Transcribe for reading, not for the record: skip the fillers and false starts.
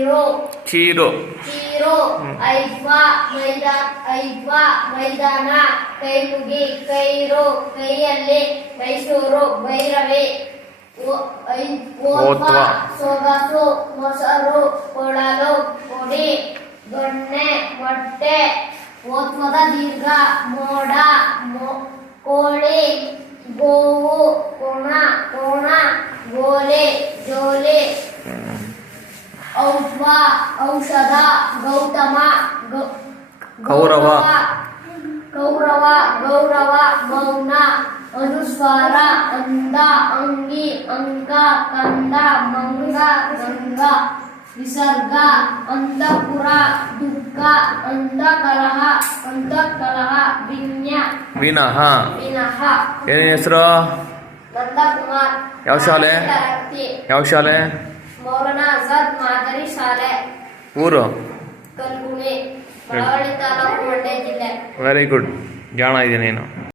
ಚೀರು ಮೈದಾನ ಕೈಮುಗಿ ಕೈರು ಕೈಯಲ್ಲಿ ಮೈಸೂರು ಭೈರವಿ ಓತ್ವ ಸೊಗಸು ಮೊಸರು ಕೊಳಲು ಕೊಡಿ ದೊಣ್ಣೆ ಮೊಟ್ಟೆ ಓತ್ವದ ದೀರ್ಘ ಮೋಡ ಕೋಳಿ ಗೋವು ಕೋಣ ಗೋಲೆ ಜೋಲೆ ಔಷ್ವ ಔಷಧ ಗೌತಮ ಕೌರವ ಮೌನ ಅನುಸ್ವಾರ ಅಂದ ಅಂಗಿ ಅಂಕ ಕಂದ ಮಂಗ ಗಂಗ ವಿಸರ್ಗ ಅಂತಃಪುರ ದುಃಖ ಅಂತಃಕಲಹ ವಿನಃ ಏನೇನು ಹೆಸರು? ನಂದಕುಮಾರ್. ಯಾವ ಶಾಲೆ? ಮೌಲಾನಾ ಆಜಾದ್ ಮಾದರಿ ಶಾಲೆ, ಊರು? ಕಲ್ಗುಣಿ, ಮಳವಳ್ಳಿ ತಾಲೂಕು, ಮಂಡ್ಯ ಜಿಲ್ಲೆ. ವೆರಿ ಗುಡ್, ಜಾಣ ಇದೆ ನೀನು.